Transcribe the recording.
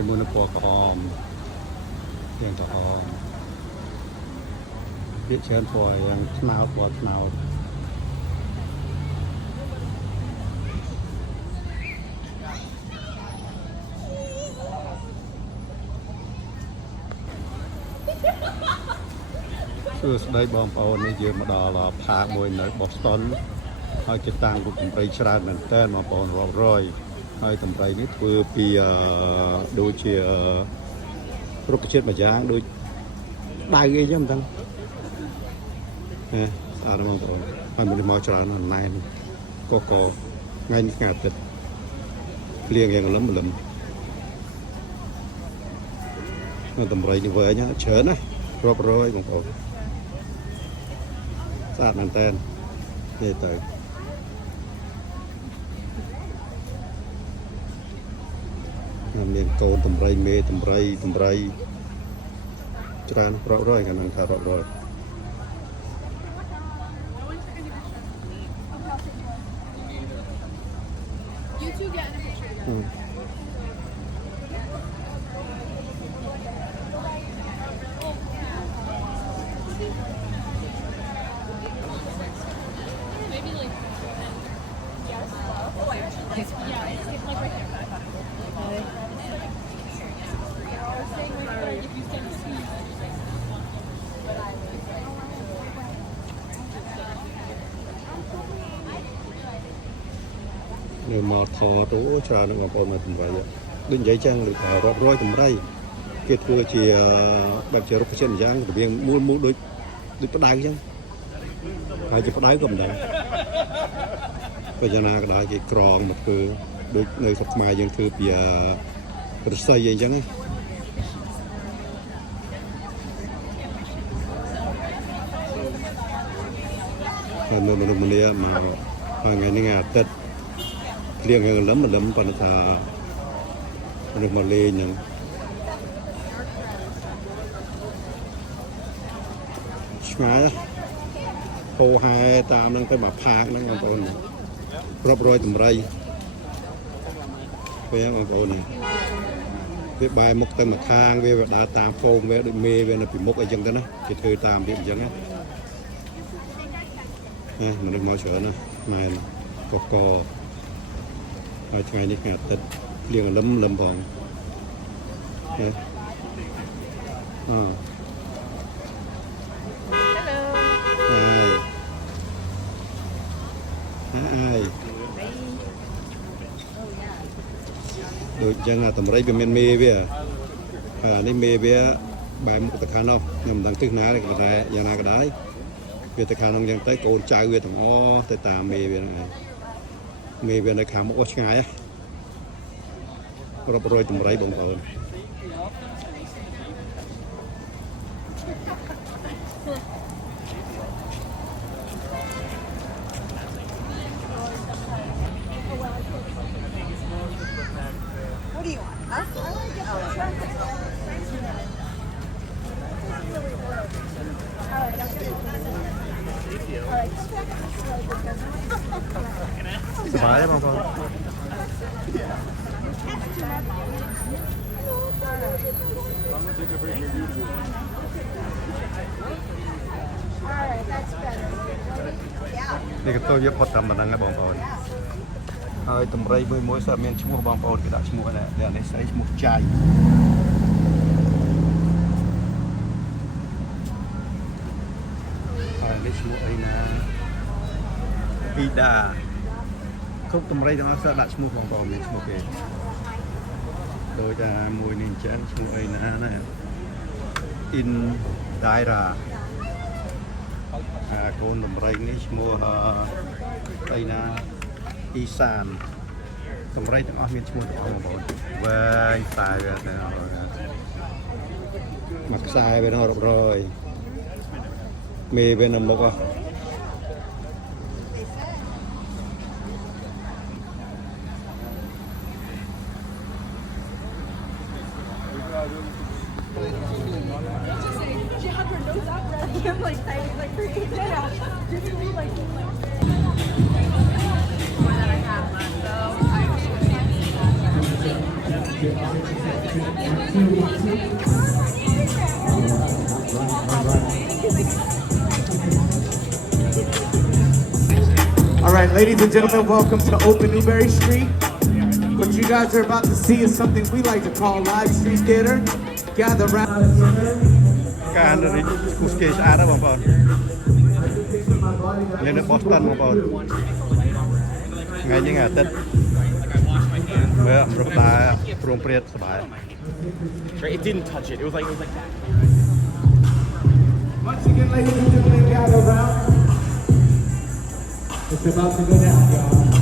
ហើយមួយនៅពណ៌ក្រហមយ៉ាងក្រហមវាច្រើនពណ៌យ៉ាងស្នោតពណ៌ស្នោតសួស្តីបងប្អូននេះយើងមកដល់ផាកមួយនៅ Boston ហើយគេតាំងរូបដំរីច្រើនមែនតើបងប្អូនរាប់រយហើយដំរីនេះធ្វើពីដូចជារុក្ខជាតិមួយយ៉ាងដូចដៅអីចឹងមិនដឹងស្អាតបងប្អូនហើយមនុស្សមកច្រើនណែនកកថ្ងៃនេះថ្ងៃអាទិត្យភ្លៀងយ៉ាងលឹមដំរីនេះវែងច្រើនណារាប់រយបងប្អូនស្អាតមែនតើនេះទៅមានកូនដំរីមេដំរីច្រើនរាប់រយកាលហ្នឹងថារាប់រយនៅមកថតទៅច្រើននឹងបងប្អូនមកតម្រៃដូចនិយាយចឹងដូចថារាប់រយតម្រៃគេធ្វើជាបែបជារុក្ខជាតិម្យ៉ាងរបៀងមូលដូចផ្ដៅចឹងហើយជាផ្ដៅក៏មិនដែរបើយ៉ាងណាក៏ដោយគេក្រងមកធ្វើដូចនៅស្រុកខ្មែរយើងធ្វើពីរស័យអីចឹងហើយមនុស្សម្នាមកថ្ងៃនេះថ្ងៃអាទិត្យភ្លៀងយ៉ាងលឹមប៉ុន្តែថាមនុស្សមកលេងហ្នឹងឆ្ងាយហូហែតាមហ្នឹងទៅមកផាកហ្នឹងបងប្អូនរាប់រយតម្រៃពេលបងប្អូននេះវាបែរមុខទៅមកខាងវាដើរតាមហ្វូងវាដូចមេវានៅពីមុខអីចឹងទៅណាគេធ្វើតាមវាអញ្ចឹងណាមនុស្សមកច្រើនណាមែនកកហើយថ្ងៃនេះថ្ងៃអាទិត្យភ្លៀងលឹមផងHello. Hi. Được chân là tầm rây về men mê về này mê về bài một tạc nó nhưng đang tức ná này cái nhà nào cái đấy về tạc nó đang tới cô trai về thằng o tới tà mê về này mê về này khám một ngày á rồi tầm rây bông hơn What do you want? Huh? Sợi không con? Thì cái tôi giúp hoạt động mà đang bóng bóngហើយតម្រៃមួយសើមានឈ្មោះបងប្អូនគេដាក់ឈ្មោះនេះនេះស្អីឈ្មោះចៃហើយនេះឈ្មោះអីណាអ៊ីដាគ្រប់តម្រៃទាំងអស់សើដាក់ឈ្មោះបងប្អូនមានឈ្មោះគេដោយតែមួយនេះអញ្ចឹងឈ្មោះអីណាណាអ៊ីនដៃរ៉ាកូនតម្រៃនេះឈ្មោះអីណាអ៊ីសានតម្រៃទាំងអស់មានឈ្មោះទាំងអស់បងប្អូនវែងខ្សែវាទៅមកខ្សែវាដល់រាប់រយមេវានៅមុខI'm like typing like crazy. Yeah. Just me like more that I have left though. All right, ladies and gentlemen, welcome to Open Newberry Street. What you guys are about to see is something we like to call live street theater. Gather round. ការនេះគូស្កេស្អាតណាបងប្អូននេះនៅ Boston បងប្អូនថ្ងៃនេះថ្ងៃអាទិត្យមើលរកតាព្រមព្រៀតសប្បាយ Right, it didn't touch it. It was like Once again, ladies and gentlemen, gather round. It's about to go down, y'all.